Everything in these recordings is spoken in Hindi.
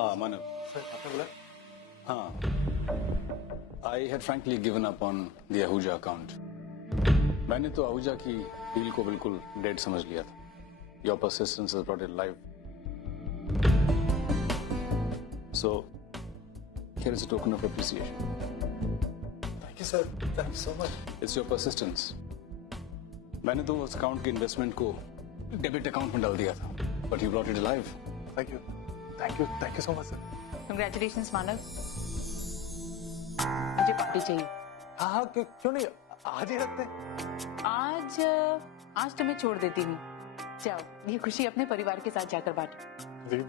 Manav. सर आपने बोला? हाँ, I had frankly given up on the Ahuja account. मैंने तो आहूजा की डील को बिल्कुल डेड समझ लिया था. Your persistence has brought it alive. So, here is a token of appreciation. Thank you sir. Thank you so much. It's your persistence. मैंने तो उस अकाउंट के इन्वेस्टमेंट को डेबिट अकाउंट में डाल दिया था, but you brought it alive. Thank you. Thank you so much sir. Congratulations मानव. मुझे पार्टी चाहिए. हाँ क्यों नहीं, आज ही रखते हैं. आज तुम्हें छोड़ देती हूँ. जाओ, ये खुशी अपने परिवार के साथ जाकर बांटो. जी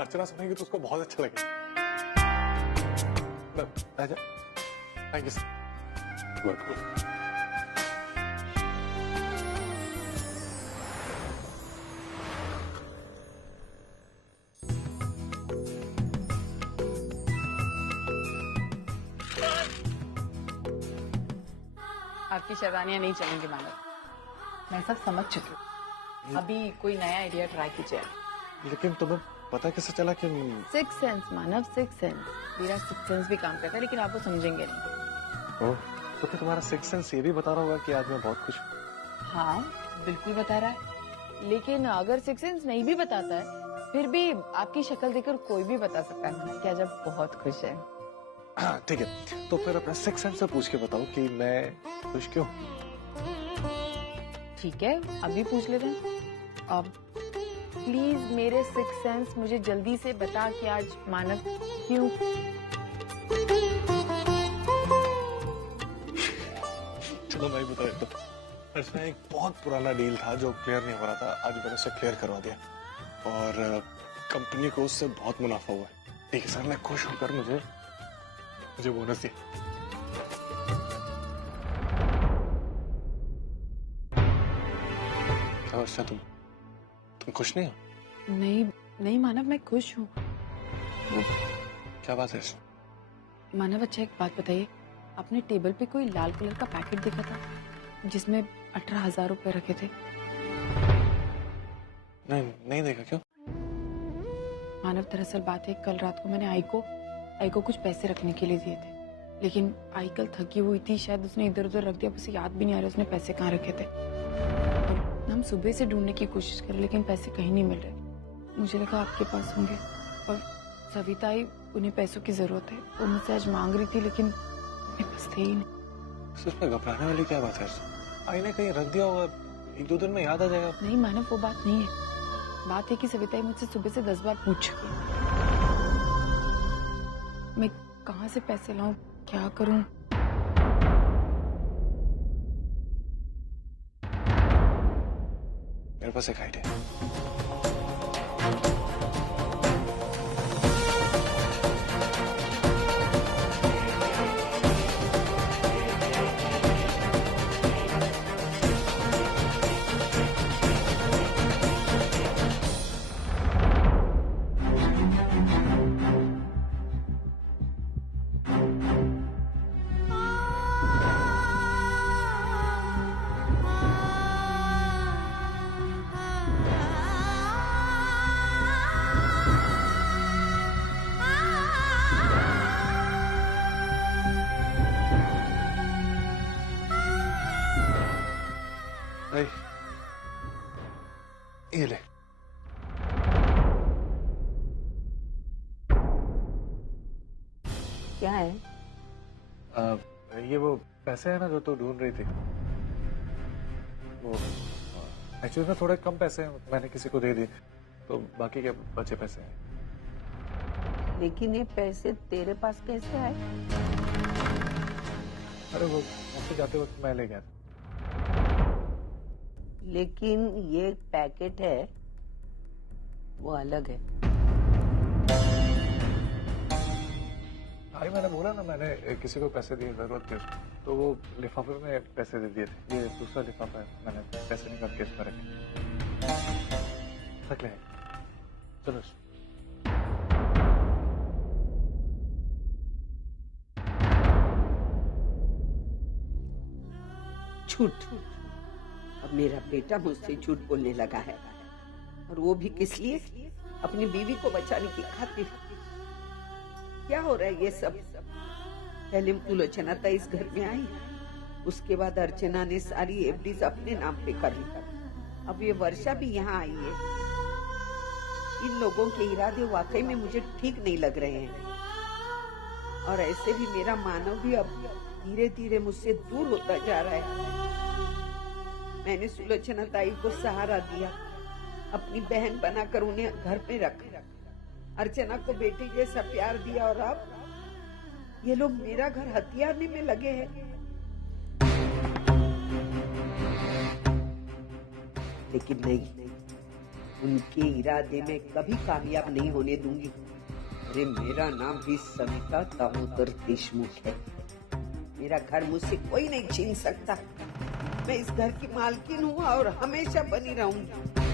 अर्चना सुनेगी तो उसको बहुत अच्छा लगेगा. आजा. Thank you sir. आपकी शैतानियां नहीं चलेंगी मानव. मैं सब समझ चुकी हूँ. अभी कोई नया आइडिया ट्राई कीजिए. लेकिन तुम्हें पता कैसे चला कि? सिक्स सेंस मानव, सिक्स सेंस. मेरा सिक्स सेंस भी काम करता है, लेकिन आप वो समझेंगे नहीं. ओह, तो फिर तुम्हारा सिक्स सेंस ये भी बता रहा होगा कि आज मैं बहुत खुश हूँ. हाँ बिल्कुल बता रहा है. लेकिन अगर सिक्स सेंस नहीं भी बताता है, फिर भी आपकी शक्ल देखकर कोई भी बता सकता है कि आज आप बहुत खुश है. हाँ ठीक है, तो फिर अपने सिक्स सेंस से पूछ के बताओ कि मैं खुश क्यों. ठीक है, अभी पूछ लेते हैं. अब प्लीज मेरे सिक्स सेंस मुझे जल्दी से बता कि आज मानव क्यों. चलो मैं बता देता हूँ. इसमें एक बहुत पुराना डील था जो क्लियर नहीं हो रहा था. आज मैंने उसे क्लियर करवा दिया और कंपनी को उससे बहुत मुनाफा हुआ है. ठीक है सर, मैं खुश होकर मुझे बोनस दिया. अच्छा तुम खुश नहीं हो? नहीं मानव, मैं खुश हूँ. क्या बात है? मानव अच्छा एक बात बताइए, आपने टेबल पे कोई लाल कलर का पैकेट देखा था जिसमें 18,000 रुपए रखे थे? नहीं देखा. क्यों? मानव दरअसल बात है, कल रात को मैंने आई को कुछ पैसे रखने के लिए दिए थे, लेकिन आई कल थकी हुई थी, शायद उसने इधर उधर रख दिया. उसे याद भी नहीं आ रहा उसने पैसे कहाँ रखे थे. और हम सुबह से ढूंढने की कोशिश कर, लेकिन पैसे कहीं नहीं मिल रहे. मुझे लगा आपके पास होंगे. और सविता आई, उन्हें पैसों की जरूरत है. वो मुझसे आज मांग रही थी, लेकिन मेरे पास थे ही नहीं. सिर्फ घबराने वाली क्या बात है? आई ने कहीं रख दिया होगा, 1-2 दिन में याद आ जाएगा. नहीं मानव, वो बात नहीं है. बात है कि सविता मुझसे सुबह से 10 बार पूछ चुकी है. मैं कहाँ से पैसे लाऊं, क्या करूं? मेरे पास एक आइडिया. ये ले. क्या है? ये वो पैसे है ना जो तू ढूंढ रही थी. वो एक्चुअली में थोड़े कम पैसे हैं, मैंने किसी को दे दिए, तो बाकी के बचे पैसे हैं. लेकिन ये पैसे तेरे पास कैसे आए? अरे वो ऑफिस जाते वक्त मैं ले गया था. लेकिन ये पैकेट है वो अलग है. भाई मैंने बोला ना, मैंने किसी को पैसे दिए जरूरत थी उसको, तो वो लिफाफे में पैसे दे दिए थे. ये दूसरा लिफाफा है, मैंने पैसे निकाल के इसमें रखे. रख ले. चलो. झूठ. अब मेरा बेटा मुझसे झूठ बोलने लगा है, और वो भी किस लिए? अपनी बीवी को बचाने की खातिर. क्या हो रहा है ये सब? पहले सुलोचना था इस घर में आई, उसके बाद अर्चना ने सारी एफडीज अपने नाम पे कर ली, अब ये वर्षा भी यहाँ आई है। इन लोगों के इरादे वाकई में मुझे ठीक नहीं लग रहे हैं, और ऐसे भी मेरा मानव भी अब धीरे धीरे मुझसे दूर होता जा रहा है। मैंने सुलोचना ताई को सहारा दिया, अपनी बहन बनाकर उन्हें घर पे रखा, अर्चना को बेटी जैसा प्यार दिया, और अब ये लोग मेरा घर हथियारने में लगे हैं। लेकिन नहीं, उनके इरादे में कभी कामयाब नहीं होने दूंगी। अरे मेरा नाम भी सविता दामोदर देशमुख है, मेरा घर मुझसे कोई नहीं छीन सकता। मैं इस घर की मालकिन हूँ और हमेशा बनी रहूंगी।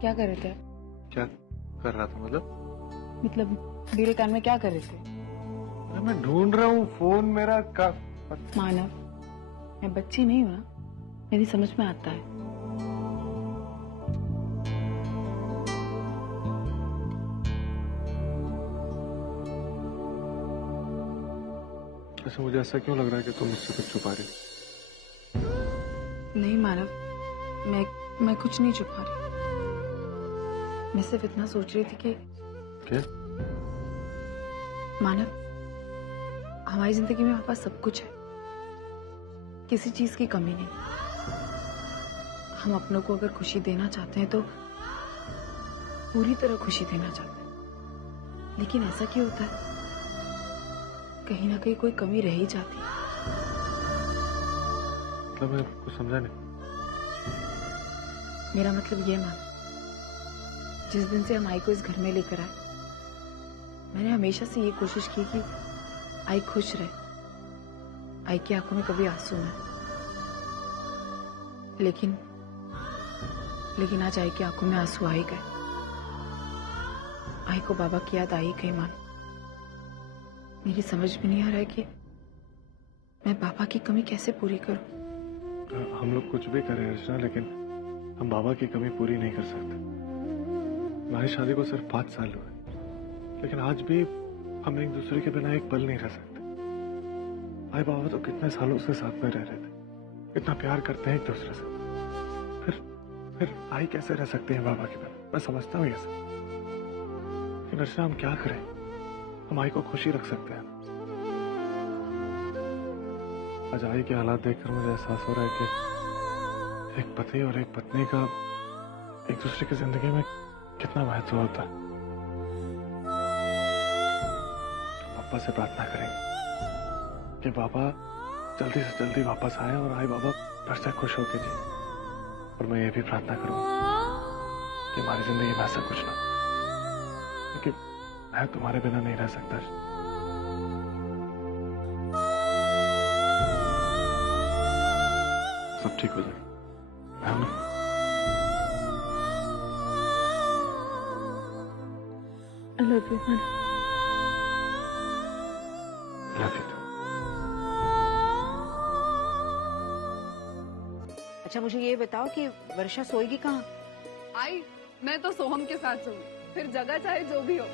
क्या कर रहे थे? क्या कर रहा था मतलब मेरे कान में क्या कर रहे थे? मैं ढूंढ रहा हूँ फोन मेरा का। मानव, मैं बच्ची नहीं हूँ ना, मेरी समझ में आता है। ऐसा मुझे ऐसा क्यों लग रहा है कि तुम मुझसे कुछ छुपा रही? नहीं मानव, मैं कुछ नहीं छुपा रही। मैं सिर्फ इतना सोच रही थी कि क्या? मानव, हमारी जिंदगी में हमारे पास सब कुछ है, किसी चीज की कमी नहीं। हम अपनों को अगर खुशी देना चाहते हैं तो पूरी तरह खुशी देना चाहते हैं, लेकिन ऐसा क्यों होता है? कहीं ना कहीं कोई कमी रह ही जाती है। मतलब मैं कुछ समझा नहीं। मेरा मतलब ये मान, जिस दिन से हम आई को इस घर में लेकर आए, मैंने हमेशा से ये कोशिश की कि आई खुश रहे, आई की आंखों में कभी आंसू न। लेकिन आज आई की आंखों में आंसू आ ही गए। आई को बाबा की याद आई गई। मान, मेरी समझ में नहीं आ रहा है कि मैं बाबा की कमी कैसे पूरी करूं। हम लोग कुछ भी करें अर्चना, लेकिन हम बाबा की कमी पूरी नहीं कर सकते। हमारी शादी को सिर्फ 5 साल हुए, लेकिन आज भी हम एक दूसरे के बिना एक पल नहीं रह सकते। भाई बाबा तो कितने सालों से साथ में रह रहे थे, इतना प्यार करते हैं एक दूसरे से, फिर आई कैसे रह सकते हैं बाबा के बिना? मैं समझता हूँ ये सब, लेकिन अर्चना हम क्या करें? हम आई को खुशी रख सकते हैं। आज आई के हालात देखकर मुझे एहसास हो रहा है कि एक पति और एक पत्नी का एक दूसरे की जिंदगी में कितना महत्व होता है। पापा से प्रार्थना करेंगे कि बाबा जल्दी से जल्दी वापस आए और आई बाबा फिर से खुश होकर जी। और मैं ये भी प्रार्थना करूंगा कि हमारी जिंदगी में ऐसा कुछ ना, क्योंकि मैं तुम्हारे बिना नहीं रह सकता। सब ठीक हो जाएगा। I love you, man. Love you too. अच्छा मुझे ये बताओ कि वर्षा सोएगी कहाँ? मैं तो सोहम के साथ सोऊंगी, फिर जगह चाहे जो भी हो।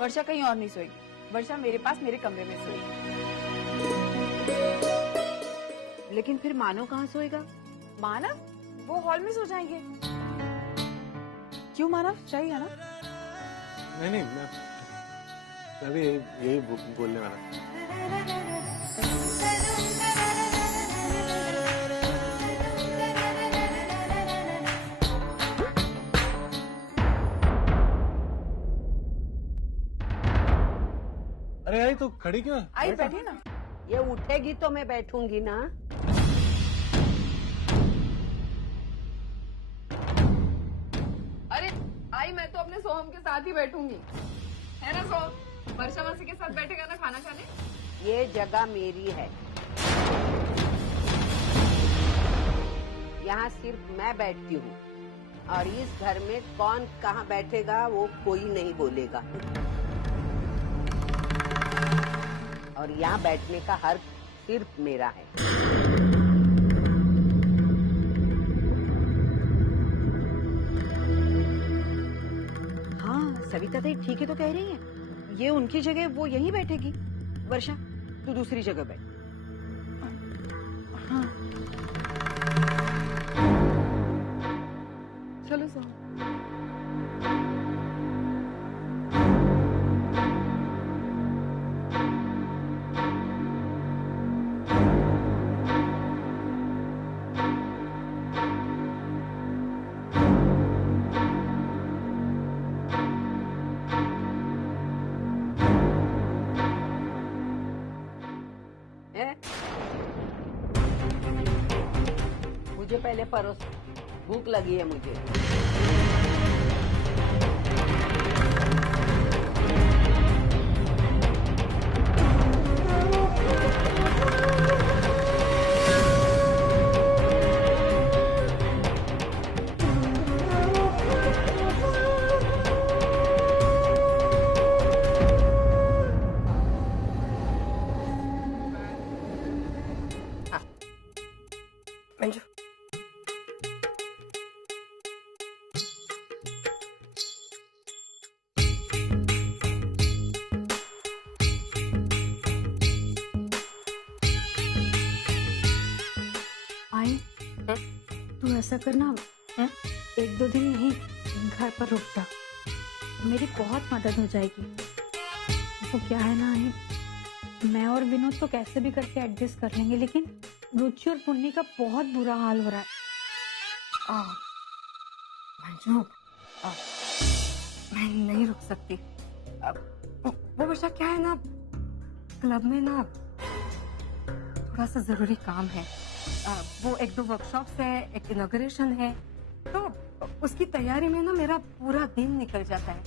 वर्षा कहीं और नहीं सोएगी, वर्षा मेरे पास मेरे कमरे में सोएगी। लेकिन फिर मानव कहाँ सोएगा? मानव वो हॉल में सो जाएंगे। क्यों मानव, चाहिए ना? नहीं, मैं भी यही बोलने वाला था। अरे आई तो खड़ी क्यों है? आई बैठी ना। ये उठेगी तो मैं बैठूंगी ना। अरे आई, मैं तो अपने सोहम के साथ ही बैठूंगी, है ना सोहम? वर्षा मासी के साथ बैठेगा ना खाना खाने। ये जगह मेरी है, यहाँ सिर्फ मैं बैठती हूँ और इस घर में कौन कहाँ बैठेगा वो कोई नहीं बोलेगा। और यहाँ बैठने का हक सिर्फ मेरा है। हाँ, सविता तो ठीक है तो कह रही है। ये उनकी जगह, वो यहीं बैठेगी। वर्षा, तू दूसरी जगह बैठ। हाँ चलो सोहम। है? मुझे पहले परोस, भूख लगी है मुझे। मंजू, आई, तू ऐसा करना, एक दो दिन यहीं घर पर रुक जा, मेरी बहुत मदद हो जाएगी। वो क्या है ना आई, मैं और विनोद तो कैसे भी करके एडजस्ट कर लेंगे, लेकिन रुचि और पुन्नी का बहुत बुरा हाल हो रहा है। मंजू, मैं नहीं रुक सकती। वो वर्षा क्या है ना, क्लब में ना थोड़ा सा जरूरी काम है। वो एक दो वर्कशॉप्स है, एक इनॉग्रेशन है, तो उसकी तैयारी में ना मेरा पूरा दिन निकल जाता है।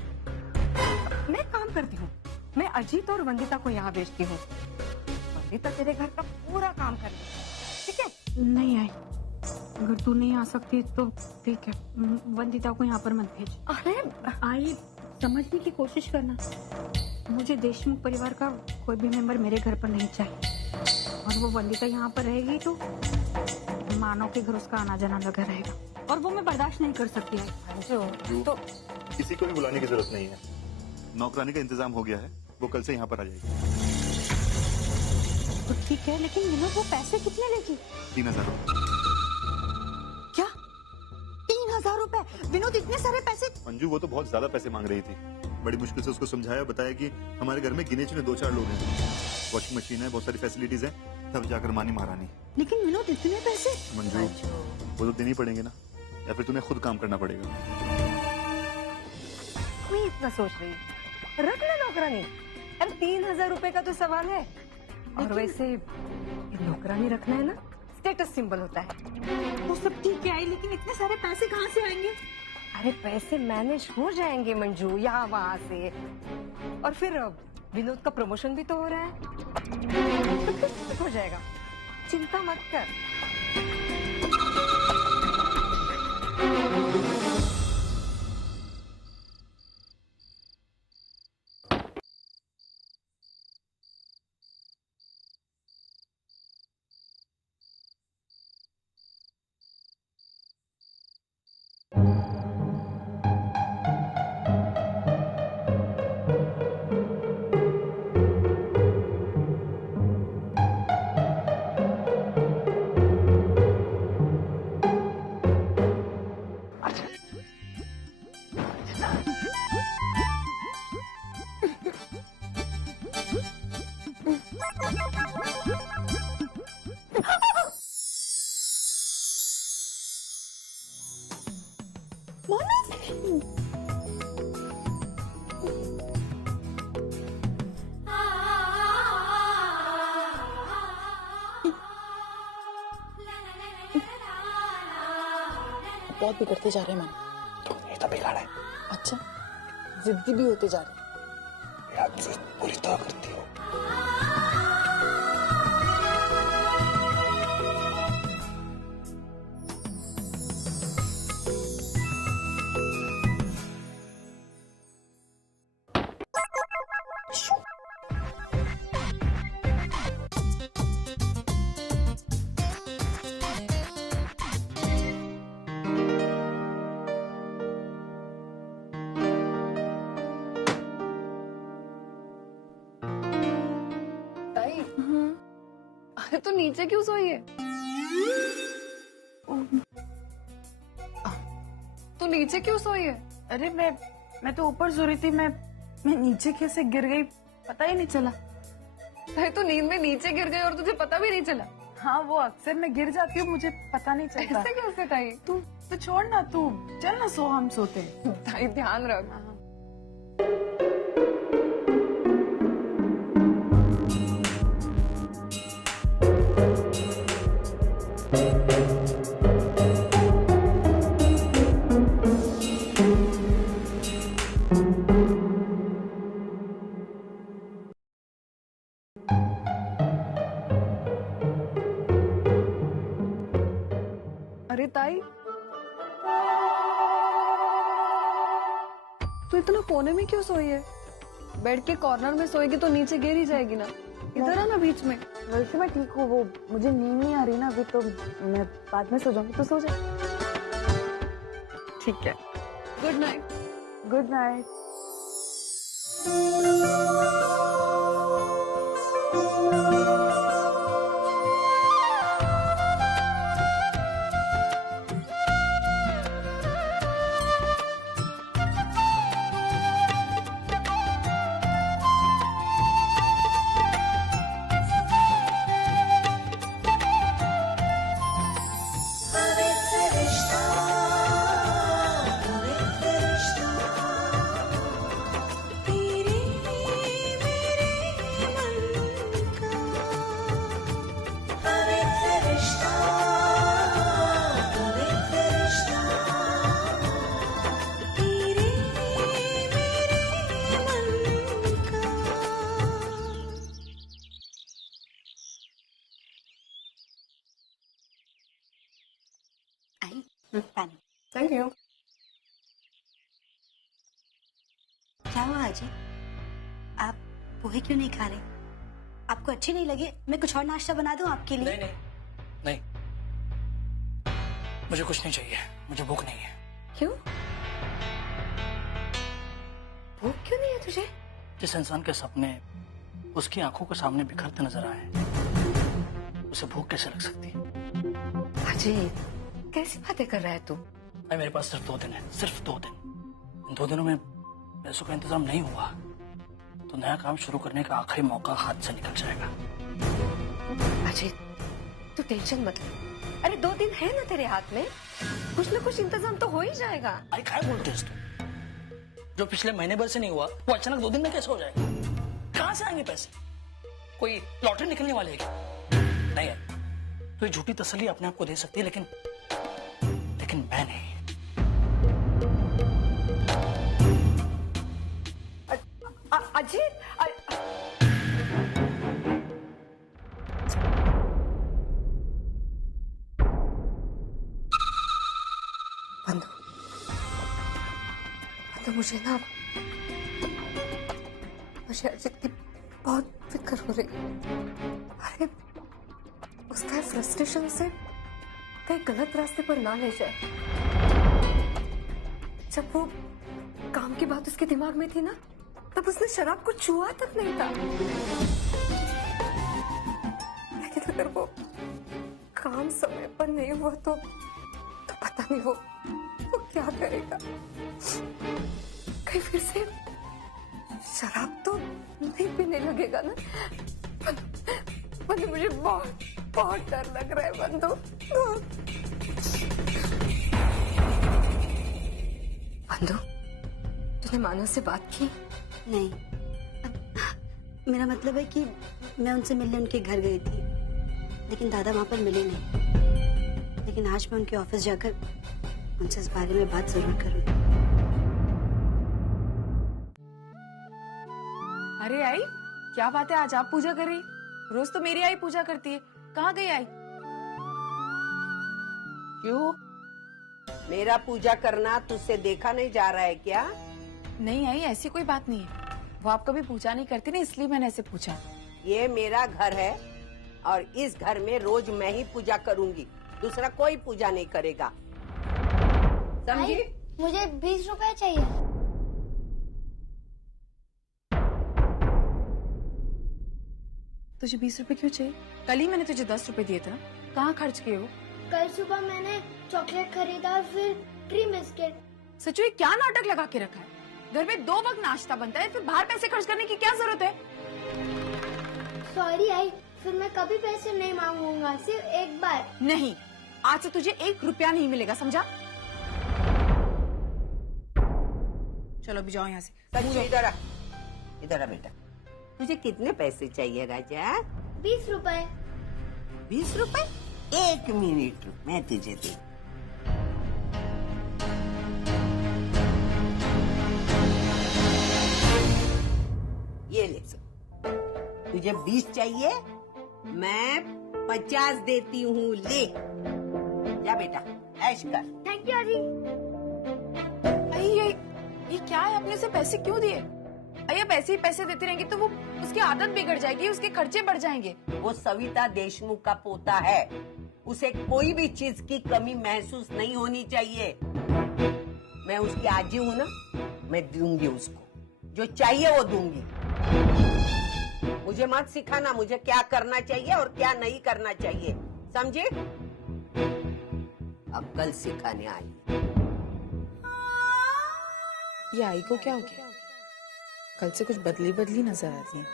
मैं काम करती हूँ, मैं अजीत और वंदिता को यहाँ भेजती हूँ। वंदिता तेरे घर का पूरा काम कर लेती है, ठीक है? नहीं आई, अगर तू नहीं आ सकती तो ठीक है, वंदिता को यहाँ पर मत भेज। अरे आई, समझने की कोशिश करना, मुझे देशमुख परिवार का कोई भी मेंबर मेरे घर पर नहीं चाहिए, और वो वंदिता यहाँ पर रहेगी तो मानव के घर उसका आना जाना लगा रहेगा, और वो मैं बर्दाश्त नहीं कर सकती है। मंजू, तो किसी को भी बुलाने की जरूरत नहीं है, नौकरानी का इंतजाम हो गया है, वो कल से यहाँ पर आ जाएगी। तो ठीक है, लेकिन विनोद वो पैसे कितने लेगी? 3000 रुपये। क्या 3000 रुपए? विनोद इतने सारे पैसे? मंजू, वो तो बहुत ज्यादा पैसे मांग रही थी। बड़ी मुश्किल से उसको समझाया, बताया कि हमारे घर में गिने चुने 2-4 लोग हैं, वॉशिंग मशीन है, बहुत सारी फैसिलिटीज है, तब जाकर मानी महारानी। लेकिन विनोद इतने पैसे? मंजू, वो तो देने ही पड़ेंगे ना, या फिर तुम्हें खुद काम करना पड़ेगा। मैं इतना सोच रही, रख ले नौकरानी। अरे 3000 रुपए का तो सवाल है, और वैसे नौकरानी रखना है ना, स्टेटस सिंबल होता है। वो सब ठीक है, लेकिन इतने सारे पैसे कहाँ से आएंगे? अरे पैसे मैनेज हो जाएंगे मंजू, यहाँ वहाँ से। और फिर विनोद का प्रमोशन भी तो हो रहा है, हो जाएगा, चिंता मत कर। बहुत बिगड़ते जा रहे हैं मन। ये तो बिगाड़ा है अच्छा, जिद्दी भी होते जा रहे हैं। यार, जिद पूरी तरह करती हो। अरे तो नीचे क्यों सोई है? तू नीचे क्यों सोई है? अरे मैं तो ऊपर सो रही थी। मैं नीचे कैसे गिर गई पता ही नहीं चला। अरे तू नींद में नीचे गिर गई और तुझे पता भी नहीं चला? हाँ, वो अक्सर मैं गिर जाती हूँ, मुझे पता नहीं चलता। ऐसे कैसे ताई? तू तो छोड़ ना, तू चल ना, सो, हम सोते। ताई ध्यान रख। अरे ताई, तू इतना कोने में क्यों सोई है? बेड के कॉर्नर में सोएगी तो नीचे गिर ही जाएगी ना। इधर आ ना बीच में। वैसे मैं ठीक हूँ, वो मुझे नींद नहीं आ रही ना अभी, तो मैं बाद में सो जाऊंगी। तो सो जा। ठीक है, good night. Good night. Thank you. क्या हुआ अजय, आप पोहे क्यों नहीं खा रहे? आपको अच्छे नहीं लगे? मैं कुछ और नाश्ता बना दूं आपके लिए? नहीं नहीं नहीं, मुझे कुछ नहीं चाहिए, मुझे भूख नहीं है। क्यों? भूख क्यों नहीं है तुझे? जिस इंसान के सपने उसकी आंखों के सामने बिखरते नजर आए, उसे भूख कैसे लग सकती है? अजय, कैसी बातें कर रहा है तू? भाई, मेरे पास सिर्फ 2 दिन है, सिर्फ 2 दिन। इन 2 दिनों में पैसों का इंतजाम नहीं हुआ तो नया काम शुरू करने का आखिरी मौका हाथ से निकल जाएगा। अजय, तू टेंशन मत ले। अरे 2 दिन है ना तेरे हाथ में, कुछ ना कुछ इंतजाम तो हो ही जाएगा। भाई, क्या बोलते हैं तुम? जो पिछले महीने भर से नहीं हुआ वो अचानक 2 दिन में कैसे हो जाएगा? कहाँ से आएंगे पैसे? कोई लॉटरी निकलने वाली है क्या? नहीं है, तो ये झूठी तसल्ली अपने आप को दे सकती है, लेकिन मैं नहीं। अजय, बंधु, मुझे ना, मुझे अजित की बहुत फिक्र हो रही है। अरे उसका फ्रस्ट्रेशन से कहीं गलत रास्ते पर ना ले जाए। जब वो काम की बात उसके दिमाग में थी ना, तब उसने शराब को छुआ तक नहीं था। लेकिन अगर वो काम समय पर नहीं हुआ तो पता नहीं वो क्या करेगा। कहीं फिर से शराब तो नहीं पीने लगेगा ना? बंधु, मुझे बहुत बहुत डर लग रहा है बंधु। बंधु, तूने मानव से बात की? नहीं, मेरा मतलब है कि मैं उनसे मिलने उनके घर गई थी, लेकिन दादा वहां पर मिले नहीं। लेकिन आज मैं उनके ऑफिस जाकर उनसे इस बारे में बात जरूर करूँ। अरे आई, क्या बात है, आज आप पूजा कर रही? रोज तो मेरी आई पूजा करती है, कहाँ गई आई? क्यों, मेरा पूजा करना तुझसे देखा नहीं जा रहा है क्या? नहीं आई, ऐसी कोई बात नहीं है। वो आप कभी पूजा नहीं करती ना, इसलिए मैंने ऐसे पूछा। ये मेरा घर है और इस घर में रोज मैं ही पूजा करूंगी, दूसरा कोई पूजा नहीं करेगा, समझी? मुझे 20 रुपए चाहिए। तुझे 20 रुपए क्यों चाहिए? कल ही मैंने तुझे 10 रुपए दिए थे ना, कहाँ खर्च किए हो? कल सुबह मैंने चॉकलेट खरीदा और फिर क्रीम बिस्किट। सचू, ये क्या नाटक लगा के रखा है? घर में 2 वक्त नाश्ता बनता है, फिर बाहर पैसे खर्च करने की क्या जरूरत है? सॉरी आई, फिर मैं कभी पैसे नहीं मांगूंगा, सिर्फ एक बार। नहीं, आज से तुझे 1 रुपया नहीं मिलेगा, समझा? चलो अभी जाओ यहाँ से। सच्ची, इधर आ, इधर आ बेटा। तुझे कितने पैसे चाहिए राजा? 20 रुपए। 20 रुपए? 1 मिनट रुक, मैं तुझे दे। ये ले, तुझे 20 चाहिए, मैं 50 देती हूँ, ले जा बेटा, ऐश कर। थैंक यू आजी। ये क्या है, आपने उसे पैसे क्यों दिए? अయ్యా पैसे ही पैसे देती रहेंगी तो वो उसकी आदत बिगड़ जाएगी, उसके खर्चे बढ़ जाएंगे। वो सविता देशमुख का पोता है, उसे कोई भी चीज की कमी महसूस नहीं होनी चाहिए। मैं उसकी आजी हूँ ना, मैं दूंगी उसको जो चाहिए, वो दूंगी। मुझे मत सिखाना मुझे क्या करना चाहिए और क्या नहीं करना चाहिए, समझे? अब कल सिखाने आई। ये आई को क्या हो गया? कल से कुछ बदली बदली नजर आती है।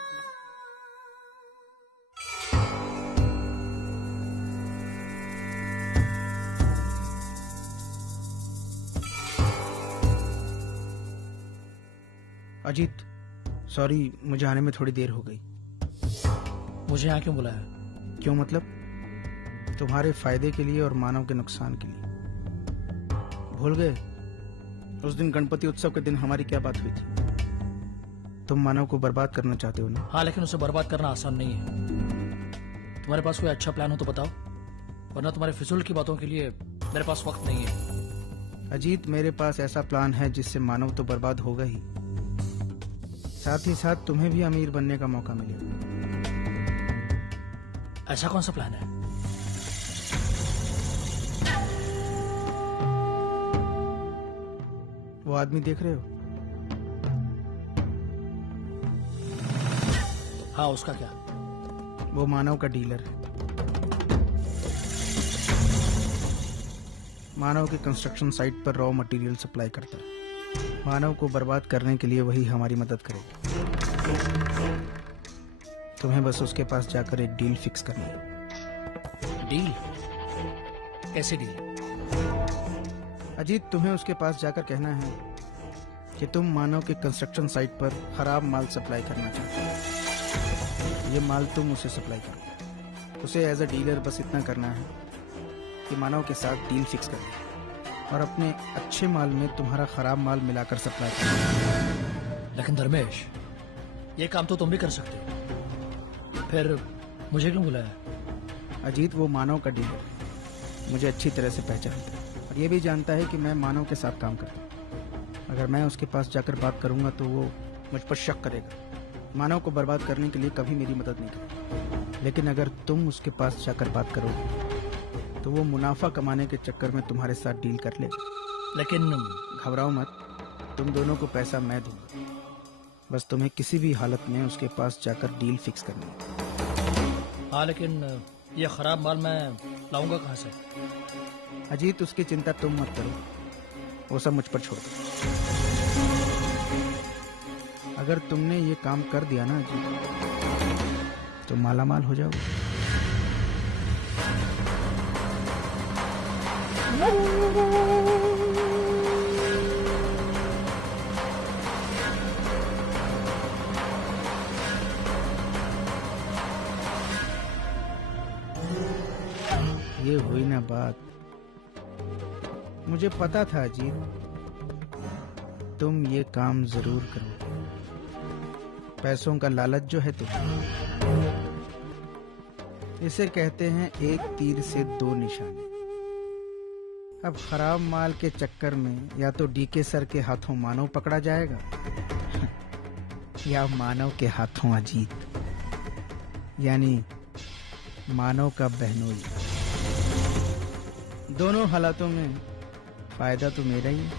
अजीत, सॉरी, मुझे आने में थोड़ी देर हो गई। मुझे यहाँ क्यों बुलाया? क्यों मतलब? तुम्हारे फायदे के लिए और मानव के नुकसान के लिए। भूल गए उस दिन गणपति उत्सव के दिन हमारी क्या बात हुई थी? तुम मानव को बर्बाद करना चाहते हो ना? हाँ, लेकिन उसे बर्बाद करना आसान नहीं है। तुम्हारे पास कोई अच्छा प्लान हो तो बताओ, वरना तुम्हारे फिजूल की बातों के लिए मेरे पास वक्त नहीं है। अजीत, मेरे पास ऐसा प्लान है जिससे मानव तो बर्बाद होगा ही, साथ ही साथ तुम्हें भी अमीर बनने का मौका मिलेगा। ऐसा कौन सा प्लान है? वो आदमी देख रहे हो? हाँ, उसका क्या? वो मानव का डीलर है। मानव के कंस्ट्रक्शन साइट पर रॉ मटेरियल सप्लाई करता है। मानव को बर्बाद करने के लिए वही हमारी मदद करेगा। तुम्हें बस उसके पास जाकर एक डील फिक्स करनी है। डील? कैसे डील? अजीत, तुम्हें उसके पास जाकर कहना है कि तुम मानव के कंस्ट्रक्शन साइट पर खराब माल सप्लाई करना चाहते हो। ये माल तुम उसे सप्लाई करो। उसे एज अ डीलर बस इतना करना है कि मानव के साथ डील फिक्स करना और अपने अच्छे माल में तुम्हारा खराब माल मिलाकर सप्लाई करना। लेकिन धर्मेश, ये काम तो तुम भी कर सकते हो, फिर मुझे क्यों बुलाया? अजीत, वो मानव का डीलर मुझे अच्छी तरह से पहचानता है और ये भी जानता है कि मैं मानव के साथ काम करता हूँ। अगर मैं उसके पास जाकर बात करूंगा तो वो मुझ पर शक करेगा, मानव को बर्बाद करने के लिए कभी मेरी मदद नहीं करेगा। लेकिन अगर तुम उसके पास जाकर बात करोगे तो वो मुनाफा कमाने के चक्कर में तुम्हारे साथ डील कर लेगा। लेकिन घबराओ मत, तुम दोनों को पैसा मैं दूंगा, बस तुम्हें किसी भी हालत में उसके पास जाकर डील फिक्स करनी है। हाँ, लेकिन ये खराब माल मैं लाऊंगा कहाँ से? अजीत, उसकी चिंता तुम मत करो, वो सब मुझ पर छोड़ दो। अगर तुमने ये काम कर दिया ना अजीत, तो माला माल हो जाओगे। ये हुई ना बात। मुझे पता था अजीत, तुम ये काम जरूर करोगे। पैसों का लालच जो है इसे कहते हैं एक तीर से दो निशाने। अब खराब माल के चक्कर में या तो डीके सर के हाथों मानव पकड़ा जाएगा या मानव के हाथों अजीत, यानी मानव का बहनोई। दोनों हालातों में फायदा तो मेरा ही है।